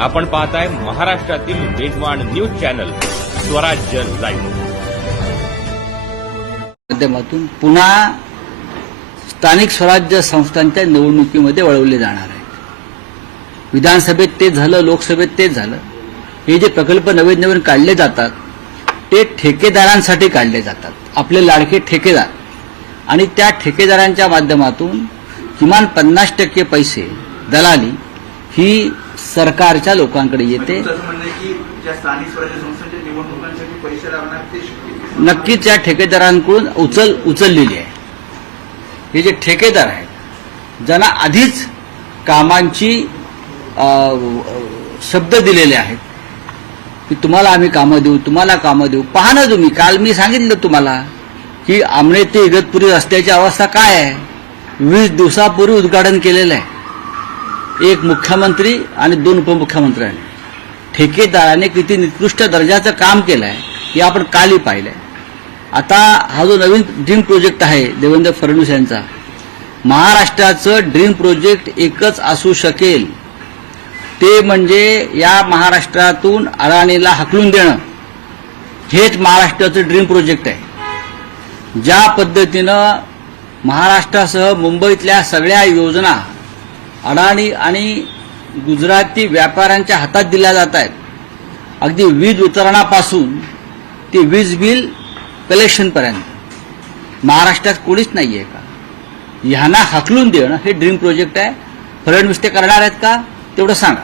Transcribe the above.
आपण पाहताय महाराष्ट्रातील वेगवान न्यूज चॅनल स्वराज्य लाईव्ह. माध्यमातून पुन्हा स्थानिक स्वराज्य संस्थांच्या निवडणुकीमध्ये वळवले जाणार आहे विधानसभेत ते झालं लोकसभेत तेच झालं. हे जे प्रकल्प नवीन नवीन काढले जातात ते ठेकेदारांसाठी काढले जातात. आपले लाडके ठेकेदार. आणि त्या ठेकेदारांच्या माध्यमातून किमान पन्नास टक्के पैसे दलाली ही सरकारच्या लोकांकडे येते. तुमचं असं म्हणणं आहे की ज्या स्थानिक स्वराज्य संस्थांच्या निवडणुकांसाठी पैसे लागणार ते शक्य नाही. नक्कीच या ठेकेदारांकडून उचल उचललेली आहे. हे जे ठेकेदार आहेत ज्यांना आधीच कामांची शब्द दिलेले आहेत की तुम्हाला आम्ही कामं देऊ तुम्हाला कामं देऊ. पहा ना तुम्ही काल मी सांगितलं तुम्हाला की आमणे ते इगतपुरी रस्त्याची अवस्था काय आहे? वीस दिवसापूर्वी उद्घाटन केलेलं आहे. एक मुख्यमंत्री आणि दोन उपमुख्यमंत्र्यांनी ठेकेदाराने किती निकृष्ट दर्जाचं काम केलं आहे हे आपण कालही पाहिलंय. आता हा जो नवीन ड्रीम प्रोजेक्ट आहे देवेंद्र फडणवीस यांचा महाराष्ट्राचं ड्रीम प्रोजेक्ट एकच असू शकेल. ते म्हणजे या महाराष्ट्रातून अडाणीला हकलून देणं. हेच महाराष्ट्राचं ड्रीम प्रोजेक्ट आहे. ज्या पद्धतीनं महाराष्ट्रासह मुंबईतल्या सगळ्या योजना अडाणी आणि गुजराती व्यापाऱ्यांच्या हातात दिल्या जात आहेत. अगदी वीज वितरणापासून ते वीज बिल कलेक्शनपर्यंत. महाराष्ट्रात कोणीच नाही आहे का? ह्यांना हकलून देणं हे ड्रीम प्रोजेक्ट आहे. फडणवीस ते करणार आहेत का? तेवढं सांगा.